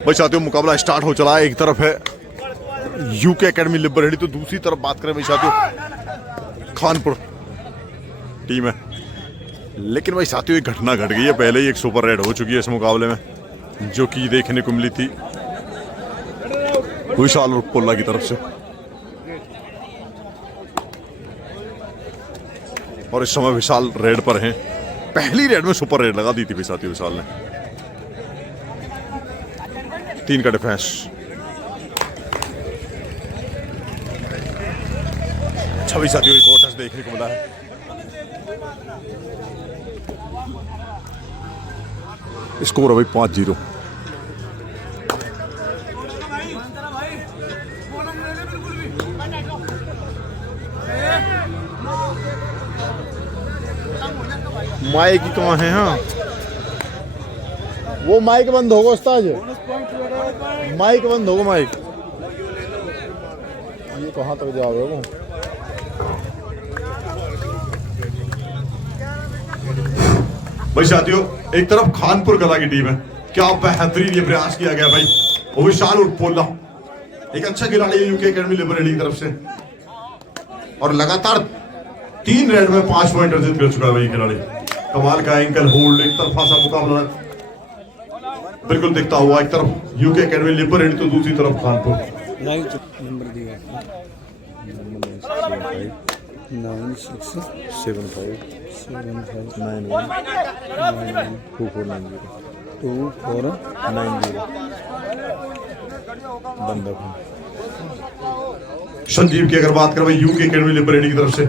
भाई साथियों मुकाबला स्टार्ट हो चला है। एक तरफ है यूके एकेडमी लिबरेली, तो दूसरी तरफ बात करें भाई साथियों खानपुर टीम है। लेकिन भाई साथियों एक घटना घट गई है। पहले ही एक सुपर रेड हो चुकी है इस मुकाबले में, जो कि देखने को मिली थी विशाल और पोल्ला की तरफ से, और इस समय विशाल रेड पर हैं। पहली रेड में सुपर रेड लगा दी थी भाई साथियों विशाल ने। 3 का डिफेंस। अच्छा भाई साथियों एक और टच देखने को मिला है। स्कोर है भाई 5-0। माइक ही कहाँ है? हाँ वो माइक बंद होगा उस्ताद, माइक बंद होगा माइक। ये कहाँ तक जाओगे वो? भाई साथियों एक तरफ खानपुर कला की टीम है, क्या बेहतरीन ये प्रयास किया गया भाई। वो विशाल और पोल्ला एक अच्छा खिलाड़ी है यूके एकेडमी लिबरेली की तरफ से, और लगातार 3 रेड में 5 पॉइंट अर्जित कर चुका है भाई खिलाड़ी। कमाल का एंकल होल्ड, एक तरफा सा मुकाबला बिल्कुल दिखता हुआ। एक तरफ यूके एकेडमी लिबरेली तो दूसरी तरफ खानपुर। नंबर दिया है 9675912490 बंदा। संजीव की अगर बात करें भाई यूके एकेडमी लिबरेली की तरफ से,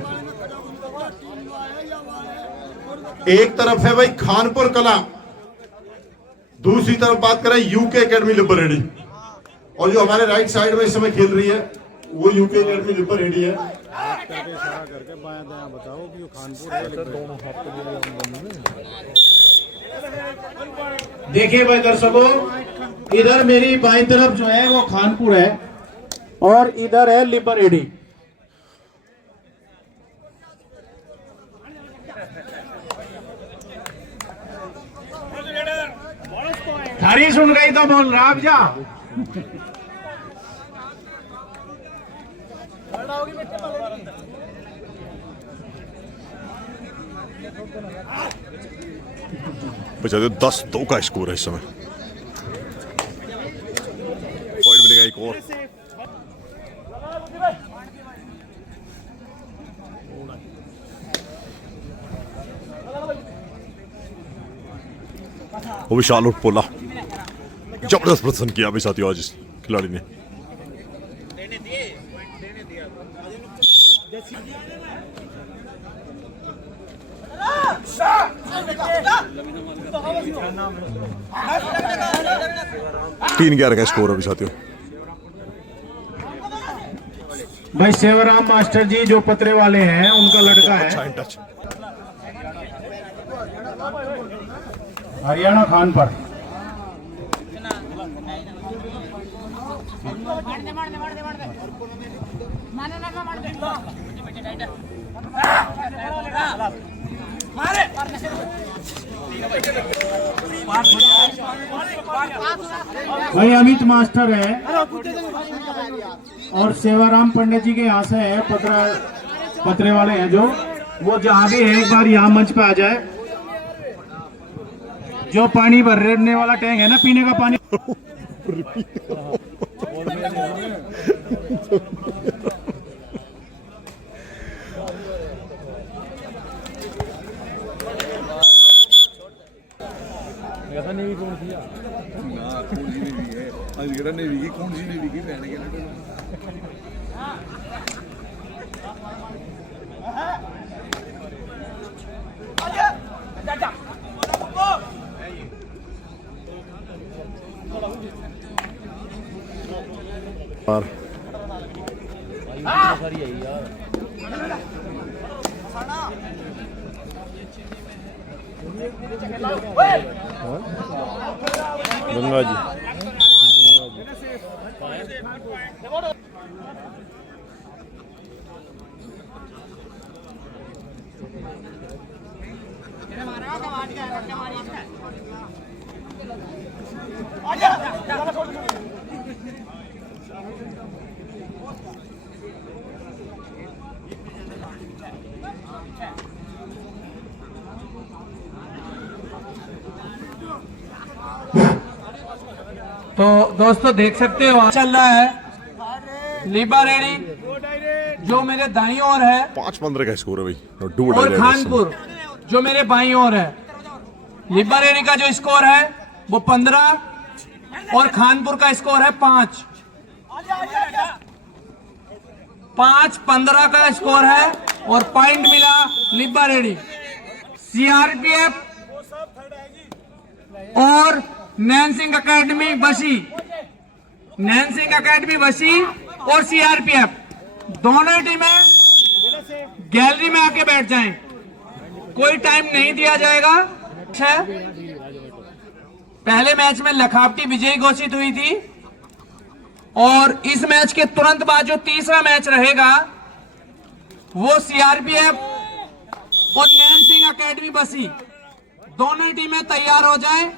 एक तरफ है भाई खानपुर कला, दूसरी तरफ बात करें यूके एकेडमी लिबरेली, और जो हमारे राइट साइड में इस समय खेल रही है वो यूके एकेडमी लिबरेली है। देखिए भाई दर्शकों, इधर मेरी बाईं तरफ जो है वो खानपुर है और इधर है लिबरेली। थारी सुन गई तो बोल रहा आप जा। बचा 10-2 का स्कोर है इस समय। पॉइंट मिलेगा एक और। वो विशाल और पोला जबरदस्त प्रदर्शन किया भाई साथियों आज इस खिलाड़ी ने। तीन 11 का स्कोर है भाई साथियों। भाई सेवराम मास्टर जी जो पतरे वाले हैं उनका लड़का है। अच्छा इन टच। हरियाणा खान पर भाई अमित मास्टर है और सेवाराम पंडित जी के यहाँ से है पतरे वाले हैं जो, वो जहाँ भी है एक बार यहाँ मंच पे आ जाए। जो पानी भरने वाला टैंक है ना, पीने का पानी। गंगा जी तो दोस्तों देख सकते हो चल रहा है लिबा रेडी जो मेरे दाईं ओर है 5-15 का स्कोर है भाई। और खानपुर जो मेरे बाईं ओर है। लिबा रेडी का जो स्कोर है वो 15 और खानपुर का स्कोर है 5। 5-15 का स्कोर है और पॉइंट मिला लिबा रेडी। सीआरपीएफ और नैन सिंह अकेडमी बसी, नैन सिंह अकेडमी बसी और सीआरपीएफ दोनों टीमें गैलरी में आके बैठ जाएं। कोई टाइम नहीं दिया जाएगा। पहले मैच में लखावटी विजयी घोषित हुई थी और इस मैच के तुरंत बाद जो तीसरा मैच रहेगा वो सीआरपीएफ और नैन सिंह अकेडमी बसी दोनों टीमें तैयार हो जाएं।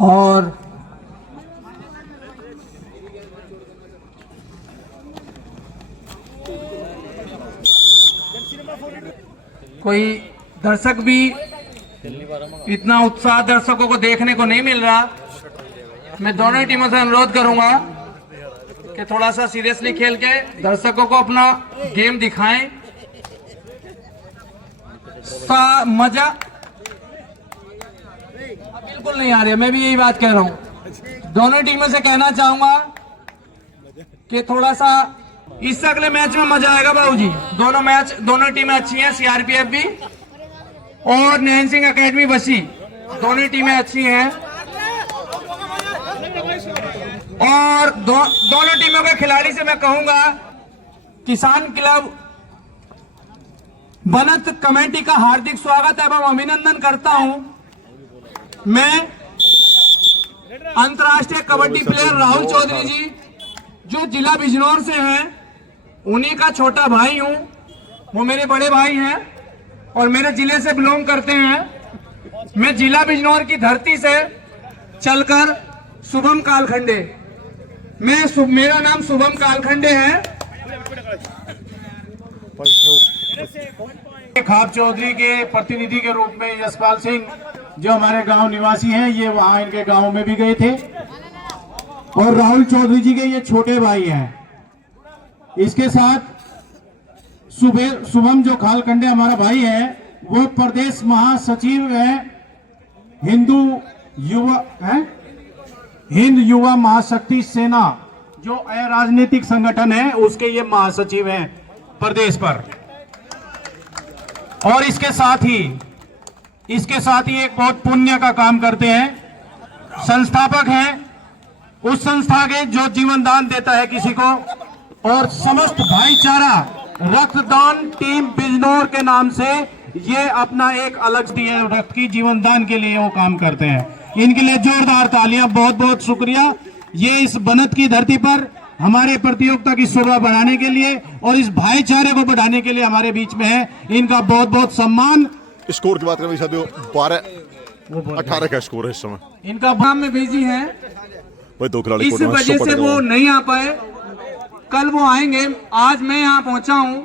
और कोई दर्शक भी इतना उत्साह दर्शकों को देखने को नहीं मिल रहा। मैं दोनों टीमों से अनुरोध करूंगा कि थोड़ा सा सीरियसली खेल के दर्शकों को अपना गेम दिखाएं। मजा बिल्कुल नहीं आ रही है। मैं भी यही बात कह रहा हूं। दोनों टीमों से कहना चाहूंगा कि थोड़ा सा इससे अगले मैच में मजा आएगा बाबूजी। दोनों टीमें अच्छी हैं। सीआरपीएफ भी और नैन सिंह अकेडमी बसी दोनों टीमें अच्छी हैं और दोनों टीमों के खिलाड़ी से मैं कहूंगा किसान क्लब बनत कमेटी का हार्दिक स्वागत एवं अभिनंदन करता हूं। मैं अंतर्राष्ट्रीय कबड्डी प्लेयर राहुल चौधरी जी जो जिला बिजनौर से हैं उन्हीं का छोटा भाई हूं। वो मेरे बड़े भाई हैं और मेरे जिले से बिलोंग करते हैं। मैं जिला बिजनौर की धरती से चलकर शुभम कालखंडे, मेरा नाम शुभम कालखंडे है। खाप चौधरी के प्रतिनिधि के रूप में यशपाल सिंह जो हमारे गांव निवासी हैं, ये वहां इनके गांव में भी गए थे और राहुल चौधरी जी के ये छोटे भाई हैं। इसके साथ शुभम जो खालखंडे हमारा भाई है वो प्रदेश महासचिव है हिंद युवा महाशक्ति सेना जो अराजनीतिक संगठन है उसके ये महासचिव हैं प्रदेश पर। और इसके साथ ही एक बहुत पुण्य का काम करते हैं, संस्थापक हैं उस संस्था के जो जीवन दान देता है किसी को। और समस्त भाईचारा रक्तदान टीम बिजनौर के नाम से ये अपना एक अलग रक्त की जीवन दान के लिए वो काम करते हैं। इनके लिए जोरदार तालियां। बहुत बहुत शुक्रिया। ये इस बनत की धरती पर हमारे प्रतियोगिता की शोभा बढ़ाने के लिए और इस भाईचारे को बढ़ाने के लिए हमारे बीच में है। इनका बहुत बहुत सम्मान। स्कोर की बात करें 12-18 का स्कोर है इस समय। इनका नाम में भेजी है दो खिलाड़ी इस वजह से वो नहीं आ पाए। कल वो आएंगे। आज मैं यहाँ पहुंचा हूं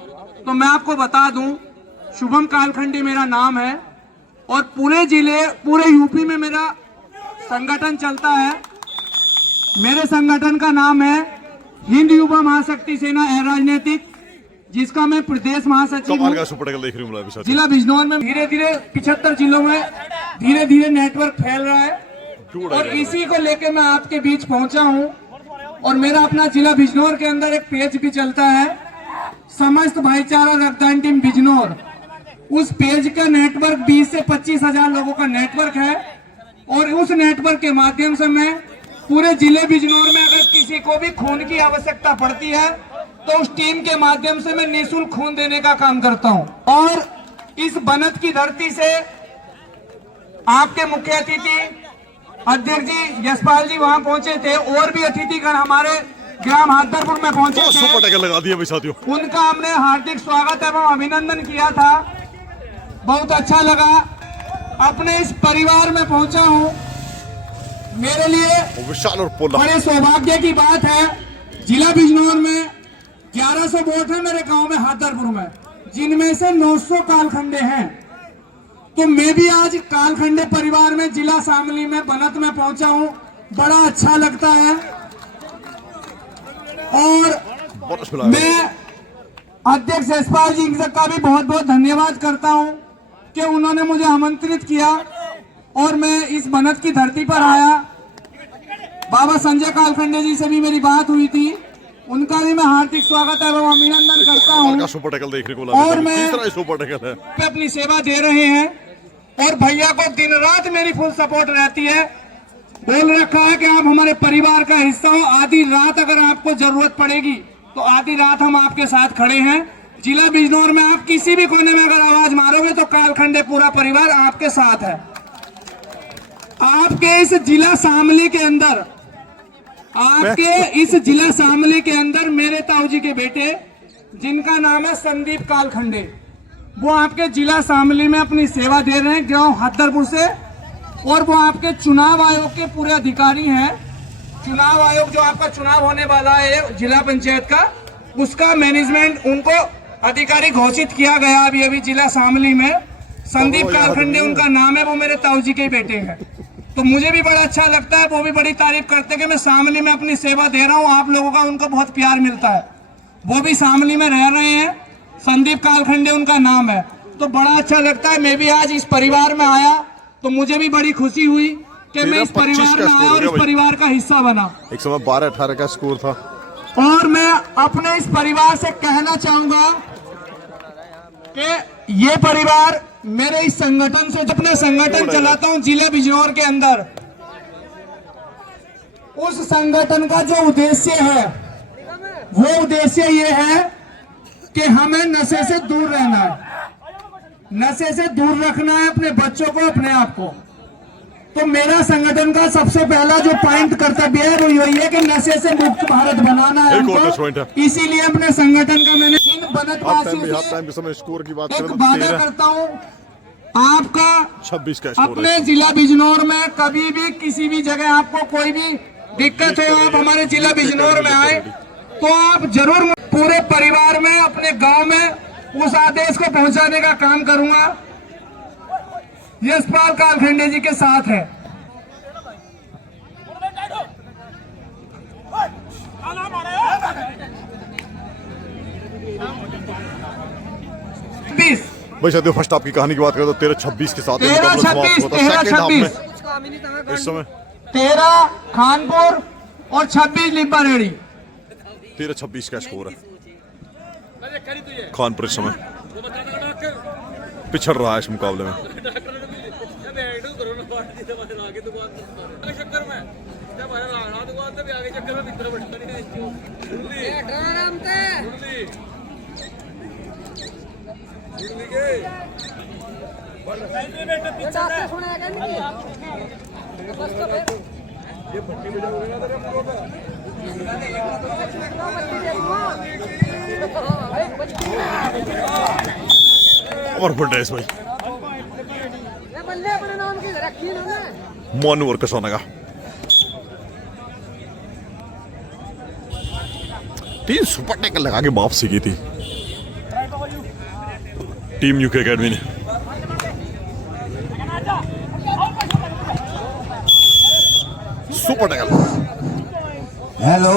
तो मैं आपको बता दूं शुभम कालखंडी मेरा नाम है और पूरे यूपी में मेरा संगठन चलता है। मेरे संगठन का नाम है हिंद युवा महाशक्ति सेना राजनीतिक जिसका मैं प्रदेश महासचिव हूं। जिला बिजनौर में धीरे धीरे 75 जिलों में धीरे धीरे नेटवर्क फैल रहा है और इसी को लेकर मैं आपके बीच पहुंचा हूं। और मेरा अपना जिला बिजनौर के अंदर एक पेज भी चलता है समस्त भाईचारा रक्तदान टीम बिजनौर। उस पेज का नेटवर्क 20 से 25 हजार लोगों का नेटवर्क है और उस नेटवर्क के माध्यम से मैं पूरे जिले बिजनौर में अगर किसी को भी खून की आवश्यकता पड़ती है तो उस टीम के माध्यम से मैं निःशुल्क खून देने का काम करता हूं। और इस बनत की धरती से आपके मुख्य अतिथि अध्यक्ष जी यशपाल जी वहां पहुंचे थे और भी अतिथिगण हमारे ग्राम हादरपुर में पहुंचे तो सुपर थे, टैकल लगा दिया भाई साथियों। उनका हमने हार्दिक स्वागत एवं अभिनंदन किया था। बहुत अच्छा लगा। अपने इस परिवार में पहुंचा हूं, मेरे लिए और विशाल और पोला बड़े सौभाग्य की बात है। जिला बिजनौर में 1100 वोट है मेरे गांव में हादरपुर में, जिनमें से 900 कालखंडे हैं। तो मैं भी आज कालखंडे परिवार में जिला शामली में बनत में पहुंचा हूं, बड़ा अच्छा लगता है। और मैं अध्यक्ष यशपाल जी का भी बहुत बहुत धन्यवाद करता हूं कि उन्होंने मुझे आमंत्रित किया और मैं इस बनत की धरती पर आया। बाबा संजय कालखंडे जी से भी मेरी बात हुई थी, उनका भी मैं हार्दिक स्वागत एवं अभिनंदन करता हूं। सुपर टैकल देखने को और मैं तीसरा सुपर टैकल है, अपनी सेवा दे रहे हैं और भैया को दिन रात मेरी फुल सपोर्ट रहती है। बोल रखा है कि आप हमारे परिवार का हिस्सा हो, आधी रात अगर आपको जरूरत पड़ेगी तो आधी रात हम आपके साथ खड़े हैं। जिला बिजनौर में आप किसी भी कोने में अगर आवाज मारोगे तो कालखंडे पूरा परिवार आपके साथ है। आपके इस जिला शामली के अंदर, मेरे ताऊ जी के बेटे जिनका नाम है संदीप कालखंडे, वो आपके जिला शामली में अपनी सेवा दे रहे हैं गांव हादरपुर से। और वो आपके चुनाव आयोग के पूरे अधिकारी हैं। चुनाव आयोग जो आपका चुनाव होने वाला है जिला पंचायत का, उसका मैनेजमेंट उनको अधिकारी घोषित किया गया अभी जिला शामली में। संदीप कालखंडे उनका नाम है, वो मेरे ताऊ जी के बेटे हैं। तो मुझे भी बड़ा अच्छा लगता है, वो भी बड़ी तारीफ करते हैं कि मैं शामली में अपनी सेवा दे रहा हूँ। आप लोगों का उनको बहुत प्यार मिलता है। वो भी शामली में रह रहे हैं, संदीप कालखंडे उनका नाम है। तो बड़ा अच्छा लगता है। मैं भी आज इस परिवार में आया तो मुझे भी बड़ी खुशी हुई कि मैं इस परिवार में आया और इस परिवार का हिस्सा बना। एक समय 12-18 का स्कोर था। और मैं अपने इस परिवार से कहना चाहूंगा कि ये परिवार मेरे इस संगठन से, अपने संगठन चलाता हूं जिले बिजनौर के अंदर, उस संगठन का जो उद्देश्य है वो उद्देश्य ये है कि हमें नशे से दूर रहना है, नशे से दूर रखना है अपने बच्चों को, अपने आप को। तो मेरा संगठन का सबसे पहला जो पॉइंट कर्तव्य है वो यही है कि नशे से मुक्त भारत बनाना है हमको। इसीलिए अपने संगठन का मैंने इन बनतवासियों से स्कोर की बात एक वादा करता हूँ, आपका 26 का स्कोर अपने जिला बिजनौर में कभी भी किसी भी जगह आपको कोई भी दिक्कत हो, आप हमारे जिला बिजनौर में आए तो आप जरूर पूरे परिवार में, अपने गांव में उस आदेश को पहुंचाने का काम करूंगा। यशपाल कालखंडे जी के साथ है। भाई साथियों, फर्स्ट हाफ की कहानी की बात करें तो 13-26 के साथ 13-26 इस समय 13 खानपुर और 26 लिब्बा रेडी। 13-26 का स्कोर है। खानपुर इस समय पिछड़ रहा है इस मुकाबले में। और फुटेज भाई मोनू और कसौना का 3 सुपर टैकल लगा के वापसी की थी टीम यूके एकेडमी ने। Super tackle. हेलो,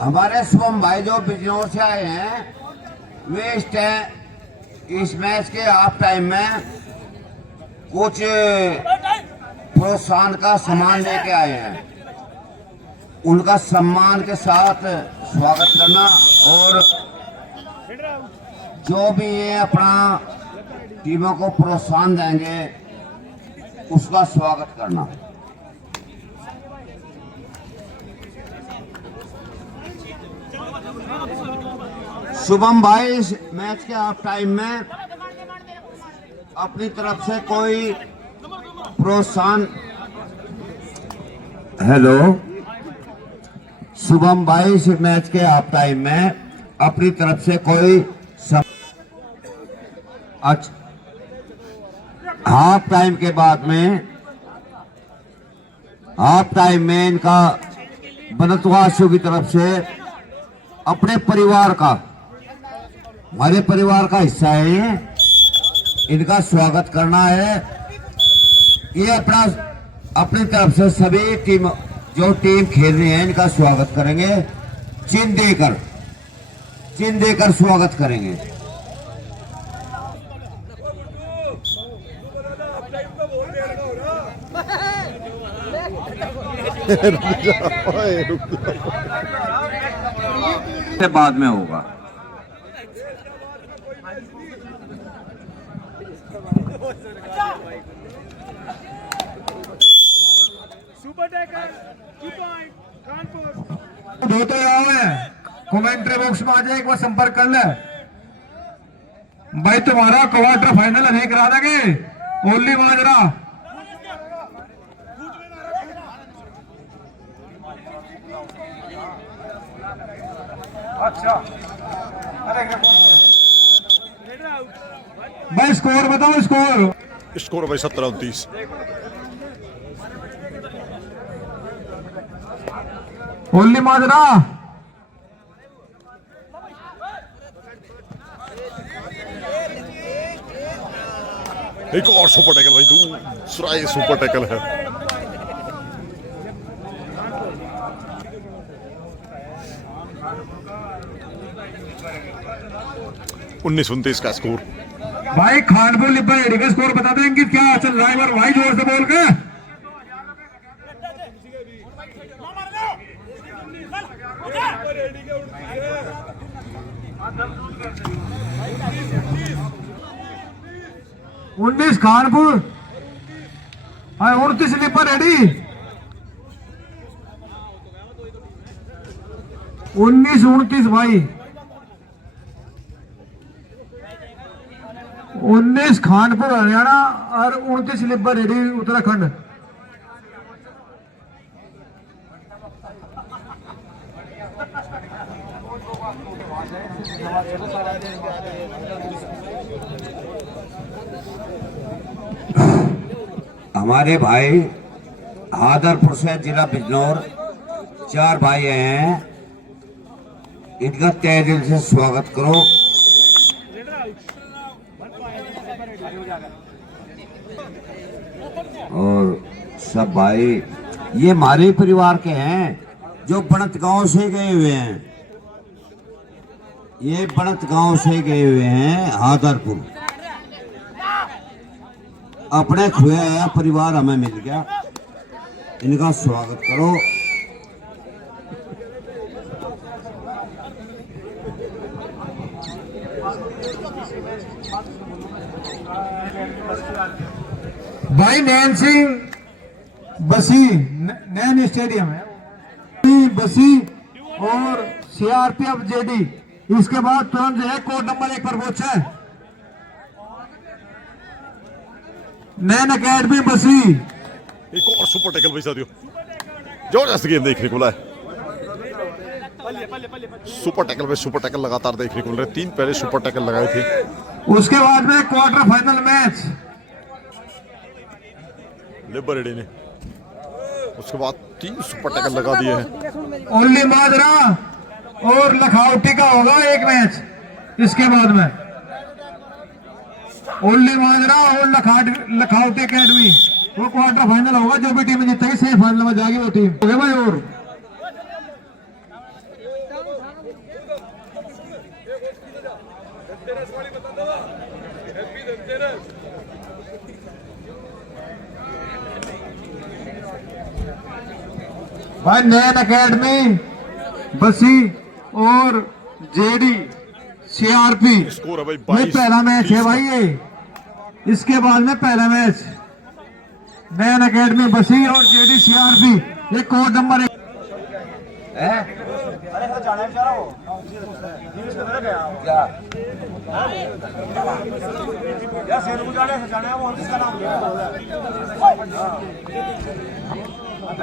हमारे शुभम भाई जो बिजनौर से आए हैं, वे इस मैच के हाफ टाइम में कुछ प्रोत्साहन का सामान लेके आए हैं। उनका सम्मान के साथ स्वागत करना और जो भी ये अपना टीमों को प्रोत्साहन देंगे उसका स्वागत करना। शुभम भाई इस मैच के हाफ टाइम में अपनी तरफ से कोई प्रोत्साहन। हेलो, शुभम भाई इस मैच के हाफ टाइम में अपनी तरफ से कोई अच्छा हाफ टाइम के बाद में हाफ टाइम में इनका बनतवासियों की तरफ से अपने परिवार का, हमारे परिवार का हिस्सा है ये, इनका स्वागत करना है। ये अपनी तरफ से सभी टीम जो टीम खेल रही है इनका स्वागत करेंगे, चिन्ह देकर स्वागत करेंगे। बाद में होगा। धोते आओ है, कमेंट्री बॉक्स में आ जाए, एक बार संपर्क कर ले भाई। तुम्हारा क्वार्टर फाइनल नहीं करा देंगे ओनली माजरा। अच्छा भाई स्कोर बताओ, स्कोर भाई 17-29। ओनली माजरा। एक और सुपर टैकल भाई, दूसरा ये सुपर टैकल है। (19-29) का स्कोर। भाई खानपुर लिब्बा एडी का स्कोर बता देंगे क्या चल रहा है, एक बार भाई जोर से बोल के। उन्नीस खानपुर, 29 लिब्बा रेडी, 19-29 भाई। 19 खानपुर हरियाणा और 29 लिब्बा रेडी उत्तराखंड। हमारे भाई हादरपुर से जिला बिजनौर 4 भाई हैं, इनका तहे दिल से स्वागत करो। और सब भाई ये हमारे परिवार के हैं जो बनत गांव से गए हुए हैं, ये बनत गांव से गए हुए हैं हादरपुर। अपने खोया परिवार हमें मिल गया, इनका स्वागत करो। भाई नैन सिंह बसी, नैन स्टेडियम है बसी और सीआरपीएफ जेडी। इसके बाद तुरंत जो है कोड नंबर 1 पर पहुंचा है नैन अकेडमी बसी। एक और सुपर टैकल भाई साथियों, जबरदस्त गेम देखने को मिला है। सुपर टैकल में सुपर टैकल लगातार देखने को मिल रहे। 3 पहले सुपर टैकल लगाए थे। उसके बाद में क्वार्टर फाइनल मैच लिब्बा रेडी ने, उसके बाद 3 सुपर टैकल लगा दिए हैं। ओनली माजरा और लखावटी का होगा एक मैच। इसके बाद में ओनली माजरा और लखावटी अकेडमी, वो क्वार्टर फाइनल होगा। जो भी टीम जीतेगी सेमीफाइनल में जाएगी वो टीम। ओके भाई। और भाई नैन अकेडमी बसी और जेडी सीआरपी, स्कोर है भाई ये 22। पहला मैच है भाई ये। इसके बाद में पहला मैच नैन अकेडमी बसी और जेडी सीआरपी, ये कोड नंबर 1 भाई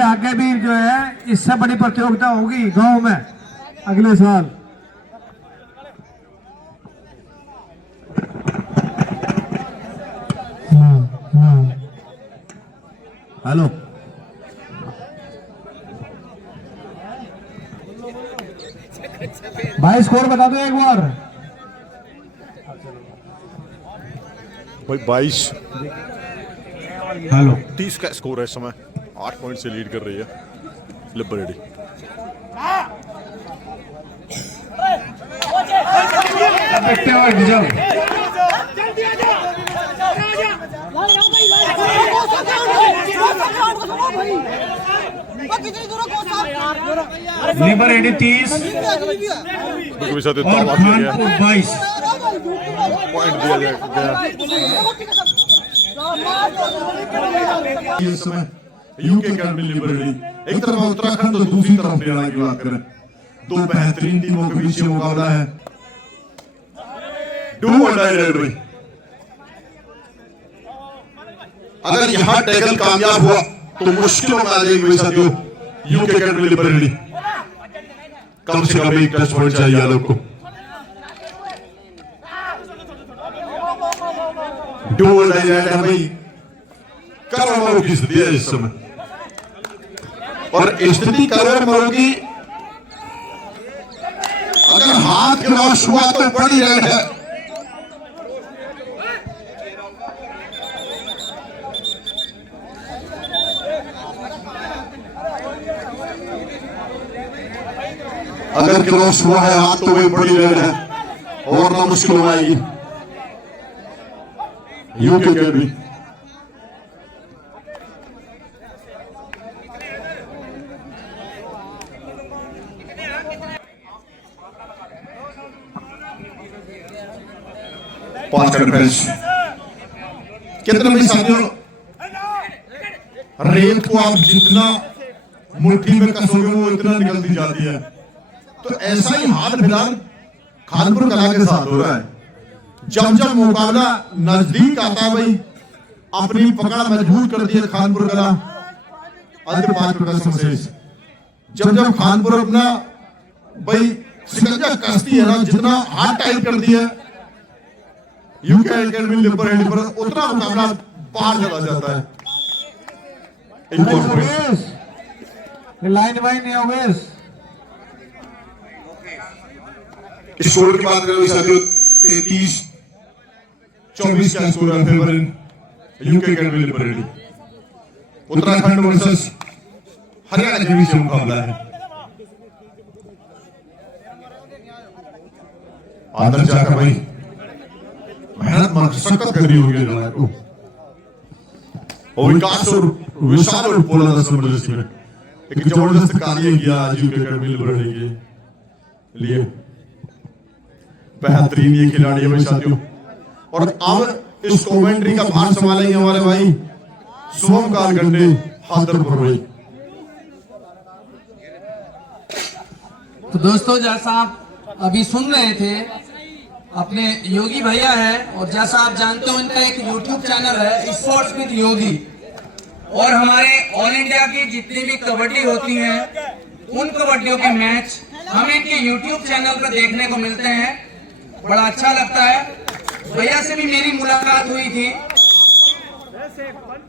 आगे भी जो है इससे बड़ी प्रतियोगिता होगी गांव में अगले साल। हेलो, भाई स्कोर बता दो एक बार। भाई 22 हेलो, 30 का स्कोर है इस समय, 8 पॉइंट से लीड कर रही है लिबरेडी। लिबरेडी 30 बिल्कुल साथ और खानपुर 22। पॉइंट दिया गया इस समय यूके अकेडमी लिबरेडी। एक तरफ उत्तराखंड तो दूसरी तरफ हरियाणा की बात करें, दो बेहतरीन टीमों के बीच मुकाबला है। डू और डाई भाई, अगर यहां टैकल कामयाब हुआ तो मुश्किलों में आ जाएगी भाई साथियों यूके अकेडमी लिबरेडी। कम से कम एक टच पॉइंट चाहिए यादव को। डू और डाई है भाई, करोड़ मरोड़ की स्थिति है इस समय, और स्थिति करोड़ मरोड़ की अगर हाथ क्रॉस हुआ तो बड़ी रन है। अगर क्रॉस हुआ है हाथ तो वही बड़ी रन है और ना मुश्किल आएगी यूके के भी। पांच का डिफेंस कितने भी साथियों, रेत को आप जितना मुट्ठी में कसोगे वो इतना निकलती जाती है। तो ऐसा ही हाल फिलहाल खानपुर कला के साथ हो रहा है। जब जब मुकाबला नजदीक आता है भाई, अपनी पकड़ मजबूत कर दी है खानपुर कला। अंतिम 5 मिनट का शेष, जब जब खानपुर अपना भाई शिकंजा कसती है ना, जितना हाथ टाइट कर दिया यूके अकेडमी लिबरेडी पर, उतना मुकाबला बाहर चला जाता है। एक और पॉइंट लाइन बाई नहीं होगी। स्कोर की बात करें साथियों, 33-24 का स्कोर है फेवर यूके अकेडमी लिबरेडी। उत्तराखंड वर्सेस हरियाणा के बीच मुकाबला है। अंदर जाकर भाई मेहनत मशक्कत करनी होगी लड़ाई को, और विकास और विशाल और पोला जबरदस्ती में एक जबरदस्त कार्य किया आज यूके अकेडमी लिबरेडी के लिए। बेहतरीन ये खिलाड़ी है भाई साथियों, और अब इस कमेंट्री का भार संभालेंगे हमारे भाई शुभम कालखंडे हादरपुर भाई। तो दोस्तों, जैसा आप अभी सुन रहे थे, अपने योगी भैया है, और जैसा आप जानते हो इनका एक YouTube चैनल है स्पोर्ट्स विद योगी, और हमारे ऑल इंडिया की जितनी भी कबड्डी होती हैं उन कबड्डियों के मैच हमें इनके YouTube चैनल पर देखने को मिलते हैं। बड़ा अच्छा लगता है। भैया से भी मेरी मुलाकात हुई थी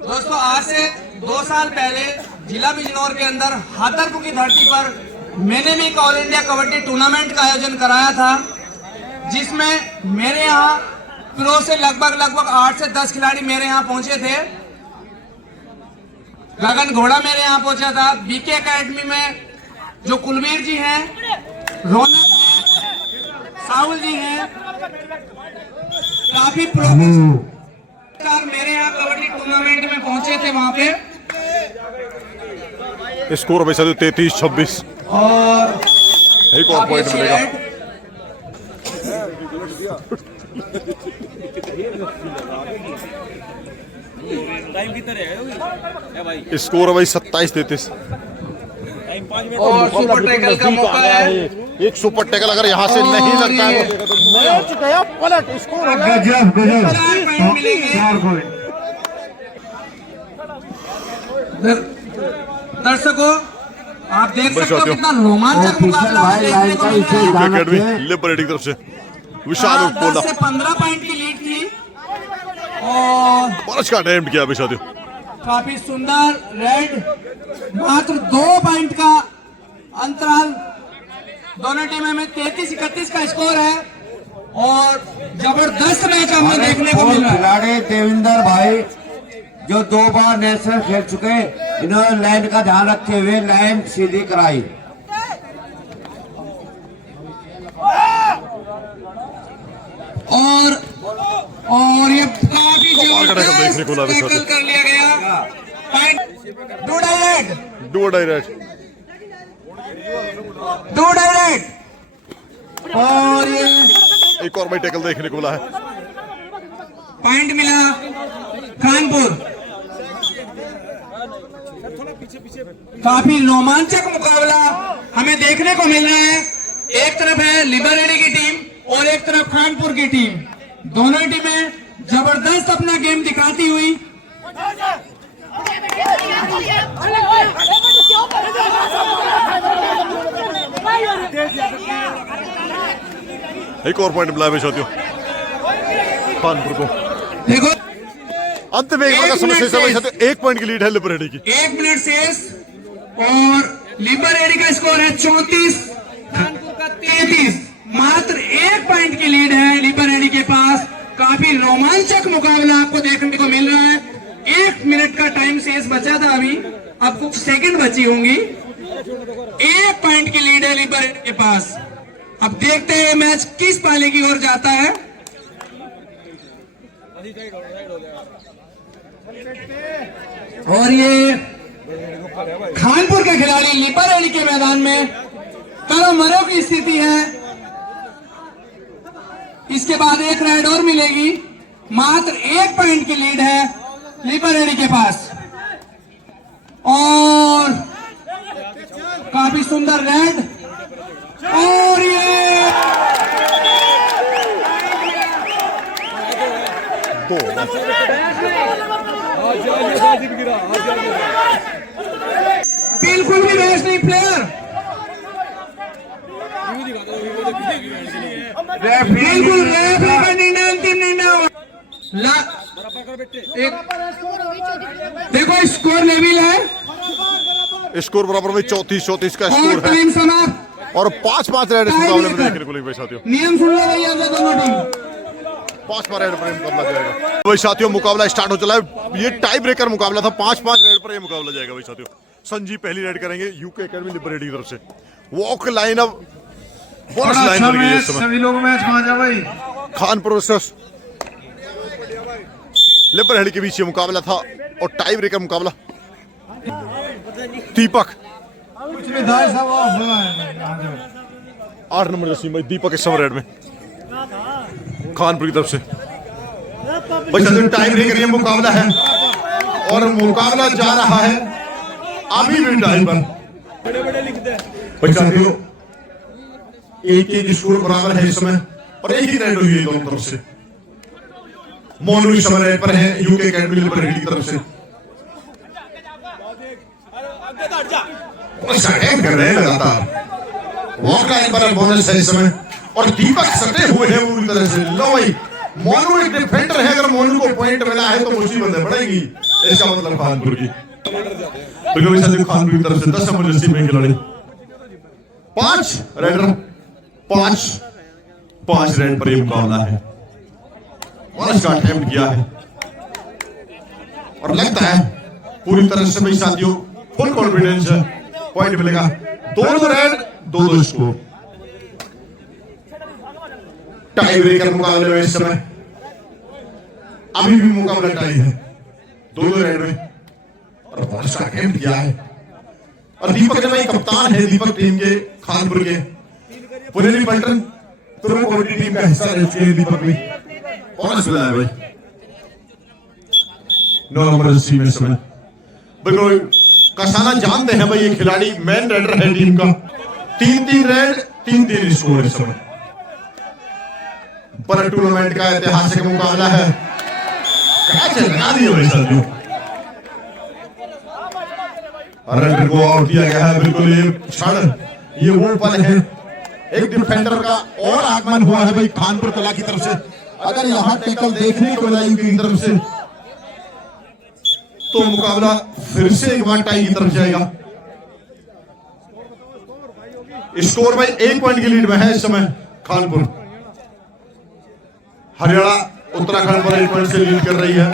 दोस्तों, आज से 2 साल पहले जिला बिजनौर के अंदर हादरपुर की धरती पर मैंने भी एक ऑल इंडिया कबड्डी टूर्नामेंट का आयोजन कराया था, जिसमें मेरे यहाँ प्रो से लगभग 8 से 10 खिलाड़ी मेरे यहाँ पहुंचे थे। गगन घोड़ा मेरे यहाँ पहुंचा था। बीके एकेडमी में जो कुलवीर जी हैं, रौनक है, साहुल जी हैं, काफी प्रो मेरे यहाँ कबड्डी टूर्नामेंट में पहुंचे थे। वहां पे स्कोर वैसे तो 33-26 और एक और पॉइंट मिलेगा। स्कोर है भाई 27-33। और सुपर टैकल का मौका है। एक सुपर टैकल अगर यहाँ से नहीं लगता है गजब गजब 4 पॉइंट मिलेंगे। 4 पॉइंट। दर्शकों आप देख सकते हो कितना रोमांचक ऑफिशियल मुकाबला भाई देखने लाइन को का मिल रहा इसे है। जाना एकेडमी चाहिए। लिबरेटी की तरफ से विशाल उर्फ 10 पोला से 15 पॉइंट की लीड थी और बरस का अटेम्प्ट किया अभी साथियों। काफी सुंदर रेड मात्र 2 पॉइंट का अंतराल दोनों टीमों में 33-31 का स्कोर है और जबरदस्त मैच हमें देखने को मिल रहा है। खिलाड़ी देविंदर भाई जो 2 बार नेशनल खेल चुके, इन्होंने लाइन का ध्यान रखते हुए लाइन सीधी कराई। और ये काफी देखने को मिला जबरदस्त टैकल कर लिया गया। पॉइंट डू डायरेक्ट और ये एक और भाई टैकल देखने को मिला है। पॉइंट मिला कानपुर। काफी रोमांचक मुकाबला हमें देखने को मिल रहा है। एक तरफ है लिबरेटी की टीम और एक तरफ खानपुर की टीम। दोनों टीमें जबरदस्त अपना गेम दिखाती हुई एक और पॉइंट मिला है साथियों कानपुर को। देखो अंत में एक बार का समस्या साथियों 1 पॉइंट की लीड है लिबरेटी की। 1 मिनट शेष और लिबरेटी का स्कोर है 34, कानपुर का 33। मात्र 1 पॉइंट की लीड है लिबरेटी के पास। काफी रोमांचक मुकाबला आपको देखने को मिल रहा है। 1 मिनट का टाइम शेष बचा था अभी, अब कुछ सेकंड बची होंगी। 1 पॉइंट की लीड है लिबरेटी के पास। अब देखते हैं मैच किस पाले की ओर जाता है। और ये खानपुर के खिलाड़ी लिबरेटी के मैदान में करो मरो की स्थिति है। इसके बाद एक राइड और मिलेगी। मात्र 1 पॉइंट की लीड है लिबरेटी के पास और काफी सुंदर रेड और ये बिल्कुल भी रेस नहीं प्लेयर, बिल्कुल रेफरी का निर्णय अंतिम निर्णय। देखो स्कोर लेवल है, स्कोर बराबर में 34-34 का और स्कोर है टाइम समाप्त। और 5-5 रेड इस मुकाबले में देखने को मिलेंगे साथियों। नियम सुन लो भैया से दोनों टीम। 5 रेड पर ये मुकाबला जाएगा भाई साथियों। मुकाबला स्टार्ट हो चला है। ये टाई ब्रेकर मुकाबला था। 5-5 रेड पर ये मुकाबला जाएगा भाई साथियों। संजीव पहली रेड करेंगे यूके एकेडमी लिबरेटी की तरफ से। वॉक लाइन अब बोनस लाइन बन गई है इस समय। सभी लोग मैच में आ जाओ भाई। खानपुर वर्सेस लिबरेटी के बीच ये मुकाबला था और टाई ब्रेकर मुकाबला। दीपक कुछ भी था सब आ जाओ। 8 नंबर जसीम भाई दीपक इस समय रेड में खानपुर की तरफ से। टाइम ब्रेकर ये मुकाबला है और मुकाबला जा रहा है अभी भी टाइम पर। साथियों एक स्कोर बराबर है इस समय और एक ही रेड हुई है दोनों तरफ से। मोनू इस समय रेड पर है यूके एकेडमी लिबरेटी की तरफ से। अटैक कर रहे हैं लगातार। वॉक लाइन पर बोनस है इस समय और दीपक सटे हुए हैं पूरी तरह से। लो भाई मोनू एक डिफेंडर है, अगर मोनू को पॉइंट मिला है तो मुसीबत है बढ़ेगी। इसका मतलब खानपुर की खानपुर की तरफ से 10 नंबर जर्सी में खिलाड़ी 5 रेडर 5 रेड पर ये मुकाबला है। बोनस का अटेम्प्ट किया है और लगता है पूरी तरह से भाई साथियों फुल कॉन्फिडेंस है पॉइंट मिलेगा। 2 रेड 2 स्कोर। टाई ब्रेकर मुकाबले में इस समय अभी भी मुकाबला टाई है 2 रेड में और बोनस का अटेम्प्ट किया है। और दीपक भाई कप्तान है दीपक टीम के खानपुर के। पुनेरी पलटन प्रो कबड्डी टीम का हिस्सा रह चुके हैं दीपक भी। बोनस मिला है भाई 9 नंबर जर्सी में इस समय। कसाना जानते हैं भाई, ये खिलाड़ी मैन रेडर है टीम का। 3-3 रेड, 3-3 स्कोर इस समय। पर टूर्नामेंट का ऐतिहासिक मुकाबला है। कैच लगा दिया भाई साथियों, रेडर को आउट दिया गया है। बिल्कुल ये क्षण, ये वो पल है, एक डिफेंडर का और आगमन हुआ है भाई खानपुर कला की तरफ से। अगर यहां टैकल देखने को मिला यूपी की तरफ से तो मुकाबला फिर से एक बार टाई की तरफ जाएगा। स्कोर भाई 1 पॉइंट की लीड में है इस समय खानपुर। हरियाणा उत्तराखंड पर 1 पॉइंट से लीड कर रही है।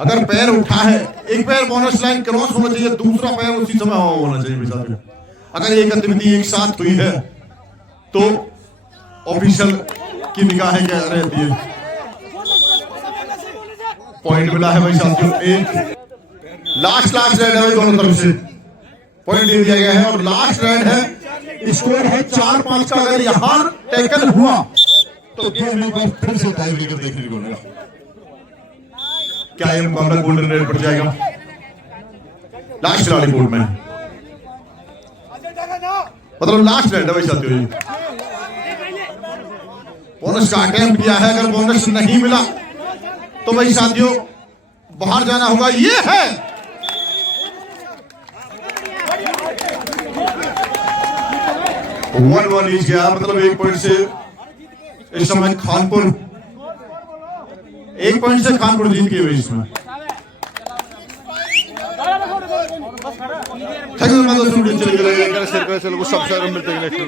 अगर पैर उठा है, एक पैर बोनस लाइन क्रॉस होना चाहिए, दूसरा पैर उसी समय होना चाहिए साथियों। अगर एक गतिविधि एक साथ हुई है तो ऑफिशियल की निगाहें क्या रहती है। पॉइंट मिला है भाई साथियों, एक लास्ट रेड है भाई दोनों तरफ से, पॉइंट दे दिया गया है और लास्ट रेड है। स्कोर है 4-5 का। अगर यहां टैकल हुआ तो गेम में फिर से टाई ब्रेकर देखने को मिलेगा। क्या यह मुकाबला गोल्डन रेड पर जाएगा? लास्ट खिलाड़ी कोर्ट में, मतलब लास्ट रेड है भाई साथियों। बोनस का अटेम्प्ट किया है, अगर बोनस नहीं मिला तो भाई साथियों बाहर जाना होगा। ये है 1-1 ईच गया, मतलब 1 पॉइंट से इस समय खानपुर, 1 पॉइंट से खानपुर जीत गई हुई इसमें। थैंक यू दोस्तों, चले गए शेयर करें, चलो सब मिलते हैं नेक्स्ट।